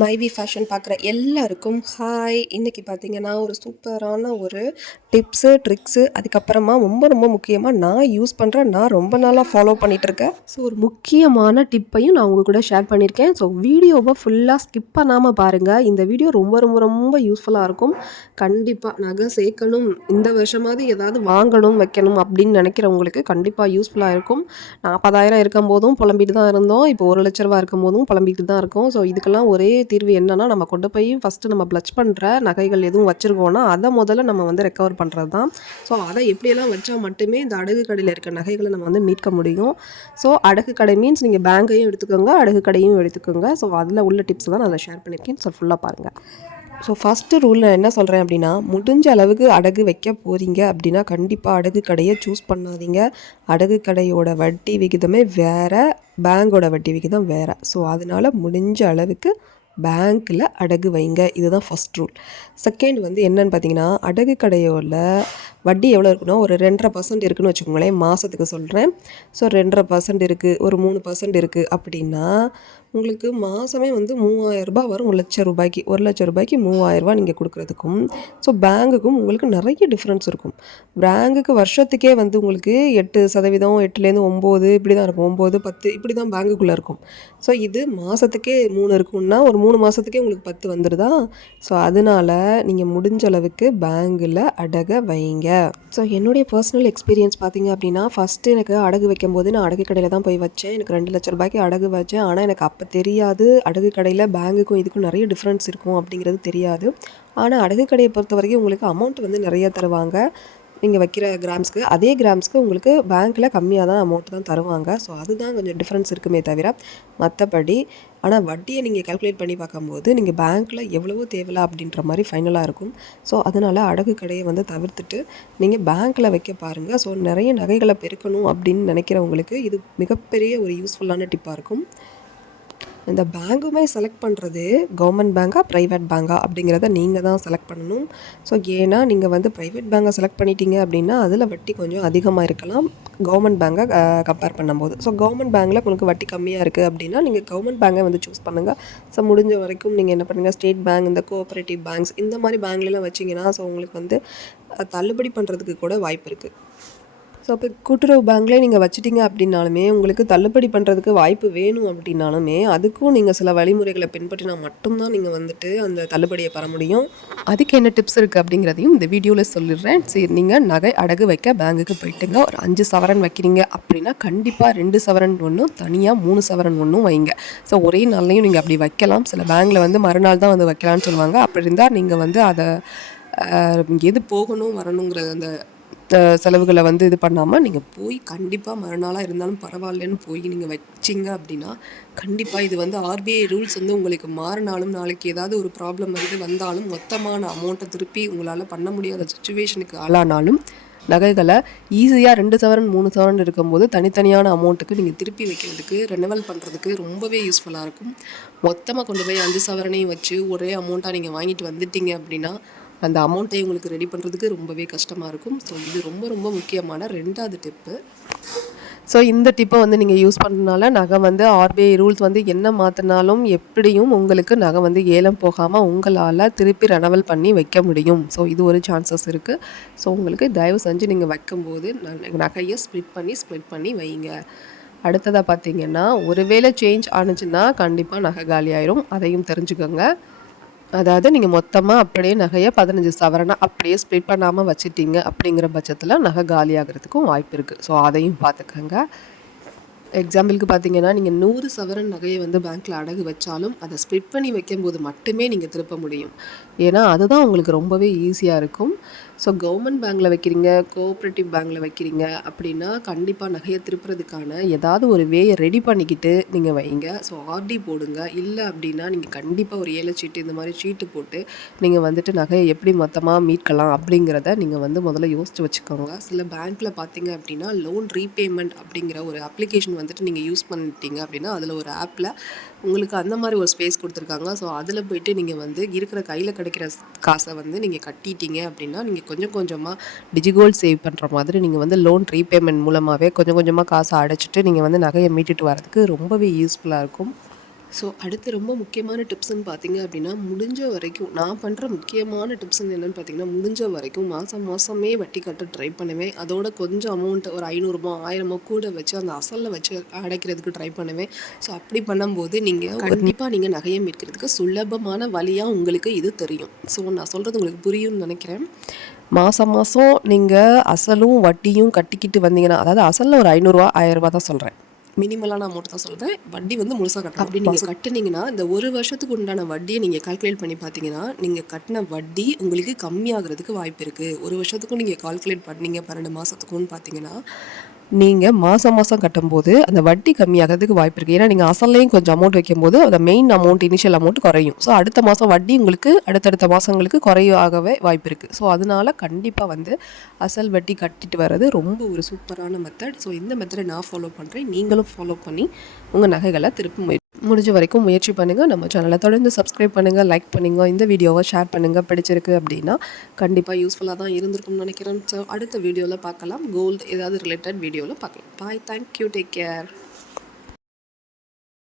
மைவி ஃபேஷன் பார்க்குற எல்லாருக்கும் ஹாய். இன்றைக்கி பார்த்தீங்கன்னா ஒரு சூப்பரான ஒரு டிப்ஸு ட்ரிக்ஸு, அதுக்கப்புறமா ரொம்ப ரொம்ப முக்கியமாக நான் யூஸ் பண்ணுறேன், நான் ரொம்ப நாளாக ஃபாலோ பண்ணிகிட்ருக்கேன். ஸோ ஒரு முக்கியமான டிப்பையும் நான் உங்கள் கூட ஷேர் பண்ணியிருக்கேன். ஸோ வீடியோவை ஃபுல்லாக ஸ்கிப் பண்ணாமல் பாருங்கள். இந்த வீடியோ ரொம்ப ரொம்ப ரொம்ப யூஸ்ஃபுல்லாக இருக்கும். கண்டிப்பாக நகை சேர்க்கணும், இந்த வருஷமாவது ஏதாவது வாங்கணும் வைக்கணும் அப்படின்னு நினைக்கிறவங்களுக்கு கண்டிப்பாக யூஸ்ஃபுல்லாக இருக்கும். 40,000 இருக்கும் போதும் புலம்பிட்டு தான் இருந்தோம், இப்போ 1,00,000 ரூபா இருக்கும் போதும் புலம்பிட்டு தான் இருக்கோம். ஸோ இதுக்கெல்லாம் ஒரே தீர்வு என்னன்னா, நம்ம கொண்டு போய் ஃபஸ்ட்டு நம்ம ப்ளச் பண்ணுற நகைகள் எதுவும் வச்சுருக்கோன்னா அதை முதல்ல நம்ம வந்து ரெக்கவர் பண்ணுறது தான். ஸோ அதை எப்படியெல்லாம் வச்சா மட்டுமே இந்த அடகு கடையில் இருக்க நகைகளை நம்ம வந்து மீட்க முடியும். ஸோ அடகு கடை மீன்ஸ் நீங்கள் பேங்கையும் எடுத்துக்கோங்க, அடகு கடையும் எடுத்துக்கோங்க. ஸோ அதில் உள்ள டிப்ஸ் தான் நான் அதை ஷேர் பண்ணியிருக்கேன். ஸோ ஃபுல்லாக பாருங்கள். ஸோ ஃபஸ்ட்டு ரூல் நான் என்ன சொல்கிறேன் அப்படின்னா, முடிஞ்ச அளவுக்கு அடகு வைக்க போகிறீங்க அப்படின்னா கண்டிப்பாக அடகு கடையை சூஸ் பண்ணாதீங்க. அடகு கடையோட வட்டி விகிதமே வேறு, பேங்கோட வட்டி விகிதம் வேறு. ஸோ அதனால் முடிஞ்ச அளவுக்கு பேங்க்கில் அடகு வைங்க. இதுதான் ஃபஸ்ட் ரூல். செகண்ட் வந்து என்னன்னு பார்த்தீங்கன்னா, அடகு கடையோட வட்டி எவ்வளோ இருக்குன்னா ஒரு 2.5% இருக்குதுன்னு வச்சுக்கோங்களேன், மாதத்துக்கு சொல்கிறேன். ஸோ 2.5% இருக்குது, ஒரு 3% இருக்குது அப்படின்னா உங்களுக்கு மாதமே வந்து 3,000 ரூபாய் வரும். 1,00,000 ரூபாய்க்கு 1,00,000 ரூபாய்க்கு 3,000 ரூபாய் நீங்கள் கொடுக்குறதுக்கும் ஸோ பேங்குக்கும் உங்களுக்கு நிறைய டிஃப்ரென்ஸ் இருக்கும். பேங்குக்கு வருஷத்துக்கே வந்து உங்களுக்கு 8%, 8லேருந்து 9 இப்படி தான் இருக்கும், 9, 10 இப்படி தான் பேங்குக்குள்ளே இருக்கும். ஸோ இது மாதத்துக்கே 3 இருக்குன்னா ஒரு 3 மாதத்துக்கே உங்களுக்கு 10 வந்துடுதா. ஸோ அதனால நீங்கள் முடிஞ்ச அளவுக்கு பேங்கில் அடகை வைங்க. ஸோ என்னுடைய பர்சனல் எக்ஸ்பீரியன்ஸ் பார்த்தீங்க அப்படின்னா, ஃபஸ்ட்டு எனக்கு அடகு வைக்கும்போது நான் அடகு கடையில் தான் போய் வச்சேன். எனக்கு 2,00,000 ரூபாய்க்கு அடகு வச்சேன். ஆனால் எனக்கு அப்போ தெரியாது அடகு கடையில் பேங்குக்கும் இதுக்கும் நிறைய டிஃப்ரென்ஸ் இருக்கும் அப்படிங்கிறது தெரியாது. ஆனால் அடகு கடையை பொறுத்த வரைக்கும் உங்களுக்கு அமௌண்ட் வந்து நிறையா தருவாங்க. நீங்கள் வைக்கிற கிராம்ஸ்க்கு அதே கிராம்ஸ்க்கு உங்களுக்கு பேங்க்கில் கம்மியாக தான் அமௌண்ட் தான் தருவாங்க. ஸோ அதுதான் கொஞ்சம் டிஃப்ரென்ஸ் இருக்குமே தவிர மற்றபடி. ஆனால் வட்டியை நீங்கள் கால்குலேட் பண்ணி பார்க்கும்போது நீங்கள் பேங்க்கில் எவ்வளவோ தேவையில்ல அப்படின்ற மாதிரி ஃபைனலாக இருக்கும். ஸோ அதனால் அடகு கடையை வந்து தவிர்த்துட்டு நீங்கள் பேங்க்கில் வைக்க பாருங்கள். ஸோ நிறைய நகைகளை பெருக்கணும் அப்படின்னு நினைக்கிறவங்களுக்கு இது மிகப்பெரிய ஒரு யூஸ்ஃபுல்லான டிப்பாக இருக்கும். இந்த பேங்குமே செலக்ட் பண்ணுறது கவர்மெண்ட் பேங்கா ப்ரைவேட் பேங்கா அப்படிங்கிறத நீங்கள் தான் செலக்ட் பண்ணணும். ஸோ ஏன்னா நீங்கள் வந்து ப்ரைவேட் பேங்கை செலக்ட் பண்ணிட்டீங்க அப்படின்னா அதில் வட்டி கொஞ்சம் அதிகமாக இருக்கலாம் கவர்மெண்ட் பேங்கை கம்பேர் பண்ணும்போது. ஸோ கவர்மெண்ட் பேங்கில் உங்களுக்கு வட்டி கம்மியாக இருக்குது அப்படின்னா நீங்கள் கவர்மெண்ட் பேங்கை வந்து சூஸ் பண்ணுங்கள். ஸோ முடிஞ்ச வரைக்கும் நீங்கள் என்ன பண்ணுங்கள், ஸ்டேட் பேங்க், இந்த கோஆப்ரேட்டிவ் பேங்க்ஸ் இந்த மாதிரி பேங்க்லாம் வச்சிங்கன்னா ஸோ உங்களுக்கு வந்து தள்ளுபடி பண்ணுறதுக்கு கூட வாய்ப்பு இருக்குது. ஸோ இப்போ கூட்டுறவு பேங்க்லேயே நீங்கள் வச்சுட்டிங்க அப்படின்னாலுமே உங்களுக்கு தள்ளுபடி பண்ணுறதுக்கு வாய்ப்பு வேணும் அப்படின்னாலுமே அதுக்கும் நீங்கள் சில வழிமுறைகளை பின்பற்றினா மட்டும்தான் நீங்கள் வந்துட்டு அந்த தள்ளுபடியை பெற முடியும். அதுக்கு என்ன டிப்ஸ் இருக்குது அப்படிங்கிறதையும் இந்த வீடியோவில் சொல்லிடுறேன். சரி, நீங்கள் நகை அடகு வைக்க பேங்குக்கு போயிட்டுங்க. ஒரு 5 சவரன் வைக்கிறீங்க அப்படின்னா கண்டிப்பாக 2 சவரன் ஒன்றும் தனியாக 3 சவரன் ஒன்றும் வைங்க. ஸோ ஒரே நாள்லையும் நீங்கள் அப்படி வைக்கலாம். சில பேங்கில் வந்து மறுநாள் தான் வந்து வைக்கலான்னு சொல்லுவாங்க. அப்படி இருந்தால் நீங்கள் வந்து அதை எது போகணும் வரணுங்கிற அந்த செலவுகளை வந்து இது பண்ணாமல் நீங்கள் போய் கண்டிப்பாக மறுநாளாக இருந்தாலும் பரவாயில்லன்னு போய் நீங்கள் வச்சிங்க அப்படின்னா கண்டிப்பாக இது வந்து ஆர்பிஐ ரூல்ஸ் வந்து உங்களுக்கு மாறினாலும் நாளைக்கு ஏதாவது ஒரு ப்ராப்ளம் வந்து வந்தாலும் மொத்தமான அமௌண்ட்டை திருப்பி உங்களால் பண்ண முடியாத சுச்சுவேஷனுக்கு ஆளானாலும் நகைகளை ஈஸியாக 2 சவரன் 3 சவரன் இருக்கும்போது தனித்தனியான அமௌண்ட்டுக்கு நீங்கள் திருப்பி வைக்கிறதுக்கு ரெனுவல் பண்ணுறதுக்கு ரொம்பவே யூஸ்ஃபுல்லாக இருக்கும். மொத்தமாக கொண்டு போய் 5 சவரனையும் வச்சு ஒரே அமௌண்ட்டாக நீங்கள் வாங்கிட்டு வந்துட்டீங்க அப்படின்னா அந்த அமௌண்ட்டை உங்களுக்கு ரெடி பண்ணுறதுக்கு ரொம்பவே கஷ்டமாக இருக்கும். ஸோ இது ரொம்ப ரொம்ப முக்கியமான 2வது டிப்பு. ஸோ இந்த டிப்பை வந்து நீங்கள் யூஸ் பண்ணுறதுனால நகை வந்து ஆர்பிஐ ரூல்ஸ் வந்து என்ன மாற்றினாலும் எப்படியும் உங்களுக்கு நகை வந்து ஏலம் போகாமல் உங்களால் திருப்பி ரெனவல் பண்ணி வைக்க முடியும். ஸோ இது ஒரு சான்சஸ் இருக்குது. ஸோ உங்களுக்கு தயவு செஞ்சு நீங்கள் வைக்கும்போது நகையை ஸ்ப்ளிட் பண்ணி வைங்க. அடுத்ததாக பார்த்தீங்கன்னா, ஒருவேளை சேஞ்ச் ஆணுச்சுன்னா கண்டிப்பாக நகை காலி ஆயிரும், அதையும் தெரிஞ்சுக்கோங்க. அதாவது நீங்கள் மொத்தமாக அப்படியே நகையை 15 சவரனை அப்படியே ஸ்ப்ளிட் பண்ணாமல் வச்சுட்டீங்க அப்படிங்கிற பட்சத்தில் நகை காலி ஆகிறதுக்கும் வாய்ப்பு இருக்குது. ஸோ அதையும் பார்த்துக்கோங்க. எக்ஸாம்பிளுக்கு பார்த்தீங்கன்னா, நீங்கள் 100 சவரன் நகையை வந்து பேங்க்கில் அடகு வச்சாலும் அதை ஸ்ப்ளிட் பண்ணி வைக்கும்போது மட்டுமே நீங்கள் திருப்ப முடியும். ஏன்னா அதுதான் உங்களுக்கு ரொம்பவே ஈஸியாக இருக்கும். ஸோ கவர்மெண்ட் பேங்க்கில் வைக்கிறீங்க, கோஆப்ரேட்டிவ் பேங்க்கில் வைக்கிறீங்க அப்படின்னா கண்டிப்பாக நகையை திருப்புறதுக்கான ஏதாவது ஒரு வேயை ரெடி பண்ணிக்கிட்டு நீங்கள் வைங்க. ஸோ ஆர்டி போடுங்க. இல்லை அப்படின்னா நீங்கள் கண்டிப்பாக ஒரு ஏலச்சீட்டு இந்த மாதிரி சீட்டு போட்டு நீங்கள் வந்துட்டு நகையை எப்படி மொத்தமாக மீட்கலாம் அப்படிங்கிறத நீங்கள் வந்து முதல்ல யோசித்து வச்சுக்கோங்க. சில பேங்க்கில் பார்த்தீங்க அப்படின்னா லோன் ரீபேமெண்ட் அப்படிங்கிற ஒரு அப்ளிகேஷன் வந்துட்டு நீங்கள் யூஸ் பண்ணிட்டீங்க அப்படின்னா அதில் ஒரு ஆப்பில் உங்களுக்கு அந்த மாதிரி ஒரு ஸ்பேஸ் கொடுத்துருக்காங்க. ஸோ அதில் போய்ட்டு நீங்கள் வந்து இருக்கிற கையில் கிடைக்கிற காசை வந்து நீங்கள் கட்டிட்டீங்க அப்படின்னா நீங்கள் கொஞ்சம் கொஞ்சமாக டிஜிகோல்ட் சேவ் பண்ணுற மாதிரி நீங்கள் வந்து லோன் ரீபேமெண்ட் மூலமாகவே கொஞ்சம் கொஞ்சமாக காசை அடைச்சிட்டு நீங்கள் வந்து நகையை மீட்டுட்டு வரதுக்கு ரொம்பவே யூஸ்ஃபுல்லாக இருக்கும். ஸோ அடுத்து ரொம்ப முக்கியமான டிப்ஸ்ன்னு பார்த்தீங்க அப்படின்னா, முடிஞ்ச வரைக்கும் நான் பண்ணுற முக்கியமான டிப்ஸ்ன்னு என்னென்னு பார்த்தீங்கன்னா, முடிஞ்ச வரைக்கும் மாதம் மாதமே வட்டி கட்ட ட்ரை பண்ணுவேன். அதோட கொஞ்சம் அமௌண்ட் ஒரு ரூ. 500 1000 கூட வச்சு அந்த அசலில் வச்சு அடைக்கிறதுக்கு ட்ரை பண்ணுவேன். ஸோ அப்படி பண்ணும்போது கண்டிப்பாக நீங்கள் நகையை மீட்கிறதுக்கு சுலபமான வழியாக உங்களுக்கு இது தெரியும். ஸோ நான் சொல்கிறது உங்களுக்கு புரியும்னு நினைக்கிறேன். மாதம் மாதம் நீங்கள் அசலும் வட்டியும் கட்டிக்கிட்டு வந்தீங்கன்னா, அதாவது அசலில் ஒரு ரூ. 500 1000 தான் சொல்கிறேன். மினிமலான அமௌண்ட் தான் சொல்கிறேன். வட்டி வந்து முழுசாக கட்டணும். அப்படி நீங்கள் கட்டுனீங்கன்னா இந்த ஒரு வருஷத்துக்கு உண்டான வட்டியை நீங்கள் கால்குலேட் பண்ணி பார்த்தீங்கன்னா, நீங்கள் கட்டின வட்டி உங்களுக்கு கம்மியாகிறதுக்கு வாய்ப்பு இருக்குது. ஒரு வருஷத்துக்கும் நீங்கள் கால்குலேட் பண்ணீங்க 12 மாதத்துக்கும்னு பார்த்தீங்கன்னா, நீங்கள் மாதம் மாதம் கட்டும்போது அந்த வட்டி கம்மியாகிறதுக்கு வாய்ப்பு இருக்குது. ஏன்னா நீங்கள் அசல்லையும் கொஞ்சம் அமௌண்ட் வைக்கும்போது அந்த மெயின் அமௌண்ட் இனிஷியல் அமௌண்ட் குறையும். ஸோ அடுத்த மாதம் வட்டி உங்களுக்கு அடுத்தடுத்த மாதங்களுக்கு குறையாகவே வாய்ப்பு இருக்குது. ஸோ அதனால் கண்டிப்பாக வந்து அசல் வட்டி கட்டிட்டு வர்றது ரொம்ப ஒரு சூப்பரான மெத்தட். ஸோ இந்த மெத்தடை நான் ஃபாலோ பண்ணுறேன். நீங்களும் ஃபாலோ பண்ணி உங்கள் நகைகளை திருப்பி முடிஞ்ச வரைக்கும் முயற்சி பண்ணுங்கள். நம்ம சேனலை தொடர்ந்து சப்ஸ்கிரைப் பண்ணுங்கள், லைக் பண்ணுங்கள், இந்த வீடியோவை ஷேர் பண்ணுங்கள். பிடிச்சிருக்கு அப்படின்னா கண்டிப்பாக யூஸ்ஃபுல்லாக தான் இருந்திருக்கும்னு நினைக்கிறேன். ஸோ அடுத்த வீடியோவில் பார்க்கலாம். கோல்டு ஏதாவது ரிலேட்டட் வீடியோவில் பார்க்கலாம். பாய், தேங்க்யூ, டேக் கேர்.